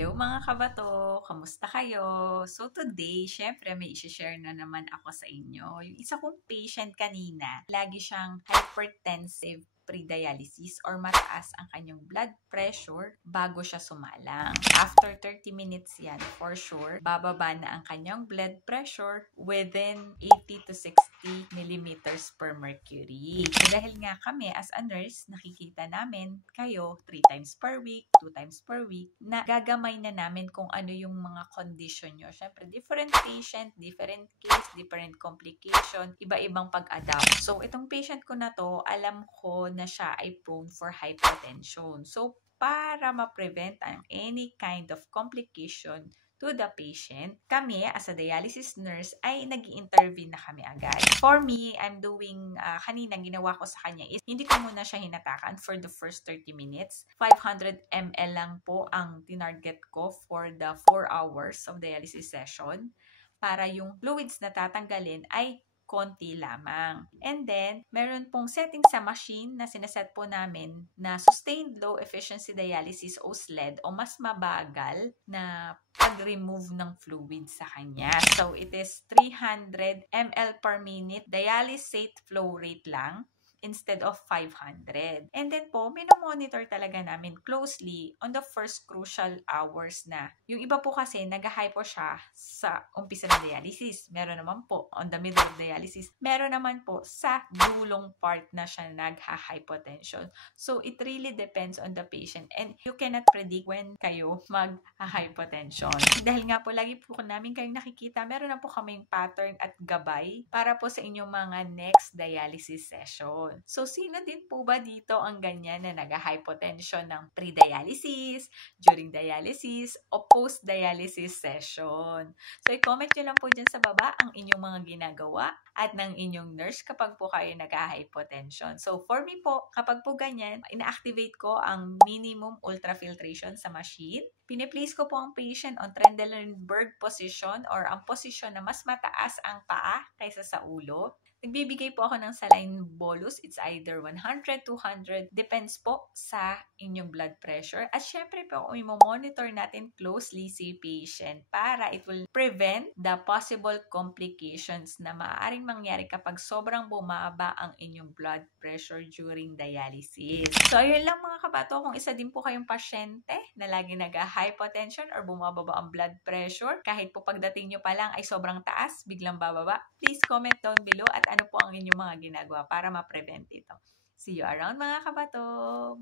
Hello mga kabato! Kamusta kayo? So today, syempre may isi-share na naman ako sa inyo. Yung isa kong patient kanina, lagi siyang hypertensive pre-dialysis or mataas ang kanyang blood pressure bago siya sumalang. After 30 minutes yan, for sure, bababa na ang kanyang blood pressure within 80 to 60 millimeters per mercury. Dahil nga kami as a nurse, nakikita namin kayo 3 times per week, 2 times per week, na gagamay na namin kung ano yung mga condition nyo. Siyempre, different patient, different case, different complication, iba-ibang pag-adapt. So, itong patient ko na to, alam ko na siya ay prone for hypertension. So, para ma-prevent ang any kind of complication to the patient, kami as a dialysis nurse ay nag-i-intervene na kami agad. For me, I'm doing, kanina ginawa ko sa kanya is, hindi ko muna siya hinatakan for the first 30 minutes. 500 ml lang po ang tinarget ko for the 4 hours of dialysis session para yung fluids na tatanggalin ay konti lamang. And then, meron pong setting sa machine na sinaset po namin na sustained low efficiency dialysis o SLED o mas mabagal na pag-remove ng fluid sa kanya. So, it is 300 ml per minute dialysate flow rate lang instead of 500. And then po, minomonitor talaga namin closely on the first crucial hours na. Yung iba po kasi, nag-hypo siya sa umpisa ng dialysis. Meron naman po on the middle of dialysis. Meron naman po sa dulong part na siya nag-hypotension. So, it really depends on the patient and you cannot predict when kayo mag-hypotension. Dahil nga po, lagi po namin kayong nakikita, meron na po kaming pattern at gabay para po sa inyong mga next dialysis session. So, sino din po ba dito ang ganyan na nag-hypotension ng pre-dialysis, during dialysis, o post-dialysis session? So, i-comment nyo lang po dyan sa baba ang inyong mga ginagawa at ng inyong nurse kapag po kayo nag-hypotension. So, for me po, kapag po ganyan, ina-activate ko ang minimum ultrafiltration sa machine. Pine-place ko po ang patient on Trendelenburg position or ang posisyon na mas mataas ang paa kaysa sa ulo. Nagbibigay po ako ng saline bolus. It's either 100, 200. Depends po sa inyong blood pressure. At syempre po, i-monitor natin closely si patient para it will prevent the possible complications na maaaring mangyari kapag sobrang bumaba ang inyong blood pressure during dialysis. So, ayun lang mga kabato. Kung isa din po kayong pasyente na lagi nag-hypotension or bumababa ang blood pressure, kahit po pagdating nyo pa lang ay sobrang taas, biglang bababa, please comment down below at ano po ang inyong mga ginagawa para ma-prevent ito. See you around mga kabato!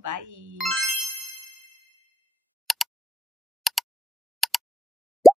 Bye!